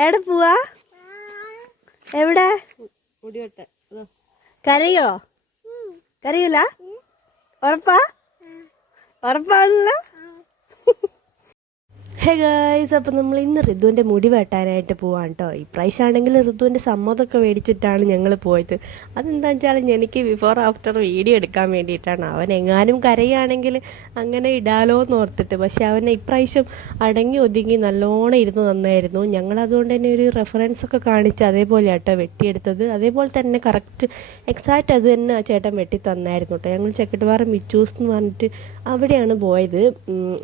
എവിടെ പോവാ? എവിടെ? കരയോ? കരയൂല? ഉറപ്പാ? ഉറപ്പാണല്ലോ. ഹേ ഗായ്സ്, അപ്പം നമ്മൾ ഇന്ന് ഋതുവിൻ്റെ മുടി വെട്ടാനായിട്ട് പോവാണ് കേട്ടോ. ഇപ്രാവശ്യമാണെങ്കിൽ ഋതുവിൻ്റെ സമ്മതമൊക്കെ മേടിച്ചിട്ടാണ് ഞങ്ങൾ പോയത്. അതെന്താ വെച്ചാൽ എനിക്ക് ബിഫോർ ആഫ്റ്റർ വീഡിയോ എടുക്കാൻ വേണ്ടിയിട്ടാണ്. അവൻ എങ്ങാനും കരയുകയാണെങ്കിൽ അങ്ങനെ ഇടാലോ എന്ന് ഓർത്തിട്ട്. പക്ഷെ അവൻ ഇപ്രാവശ്യം അടങ്ങി ഒതുങ്ങി നല്ലോണം ഇരുന്ന് നന്നായിരുന്നു. ഞങ്ങളതുകൊണ്ട് തന്നെ ഒരു റെഫറൻസ് ഒക്കെ കാണിച്ച് അതേപോലെ കേട്ടോ വെട്ടിയെടുത്തത്. അതേപോലെ തന്നെ കറക്റ്റ് എക്സാക്റ്റ് അത് തന്നെ ആ ചേട്ടൻ വെട്ടി തന്നായിരുന്നു കേട്ടോ. ഞങ്ങൾ ചെക്കട്ടുപാറ മിച്ചൂസ് എന്ന് പറഞ്ഞിട്ട് അവിടെയാണ് പോയത്.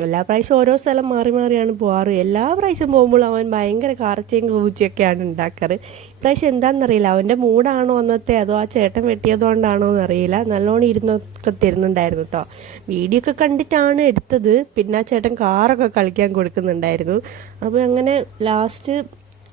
എല്ലാ പ്രാവശ്യം ഓരോ സ്ഥലം മാറി മാറിയാണ് പോകാറ്. എല്ലാ പ്രാവശ്യം പോകുമ്പോൾ അവൻ ഭയങ്കര കാർച്ചയും കൂച്ചയൊക്കെയാണ് ഉണ്ടാക്കാറ്. ഇപ്രാവശ്യം എന്താണെന്നറിയില്ല, അവൻ്റെ മൂടാണോ അന്നത്തെ അതോ ആ ചേട്ടൻ വെട്ടിയതുകൊണ്ടാണോ എന്നറിയില്ല. നല്ലോണം ഇരുന്നൊക്കെ തരുന്നുണ്ടായിരുന്നു കേട്ടോ. വീഡിയോ ഒക്കെ കണ്ടിട്ടാണ് എടുത്തത്. പിന്നെ ആ ചേട്ടൻ കാറൊക്കെ കളിക്കാൻ കൊടുക്കുന്നുണ്ടായിരുന്നു. അപ്പോൾ അങ്ങനെ ലാസ്റ്റ്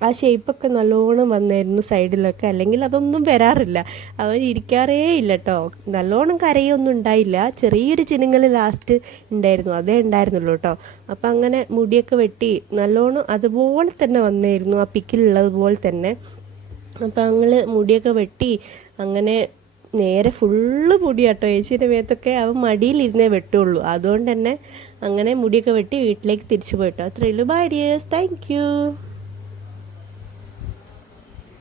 ആ ഷേപ്പൊക്കെ നല്ലോണം വന്നായിരുന്നു സൈഡിലൊക്കെ. അല്ലെങ്കിൽ അതൊന്നും വരാറില്ല, അവൻ ഇരിക്കാറേ ഇല്ല കേട്ടോ. നല്ലോണം കരയൊന്നും ഉണ്ടായില്ല, ചെറിയൊരു ചിനുങ്ങൽ ലാസ്റ്റ് ഉണ്ടായിരുന്നു, അതേ ഉണ്ടായിരുന്നുള്ളൂ കേട്ടോ. അപ്പം അങ്ങനെ മുടിയൊക്കെ വെട്ടി നല്ലോണം അതുപോലെ തന്നെ വന്നായിരുന്നു, ആ പിക്കിലുള്ളതുപോലെ തന്നെ. അപ്പം ഞങ്ങൾ മുടിയൊക്കെ വെട്ടി അങ്ങനെ നേരെ ഫുള്ള് മുടി കേട്ടോ. ചേച്ചീൻ്റെ മേത്തൊക്കെ അവൻ മടിയിലിരുന്നേ വെട്ടുള്ളൂ. അതുകൊണ്ട് തന്നെ അങ്ങനെ മുടിയൊക്കെ വെട്ടി വീട്ടിലേക്ക് തിരിച്ചു പോയിട്ടോ. അത്രയേ ഉള്ളൂ. Bye dears, thank U.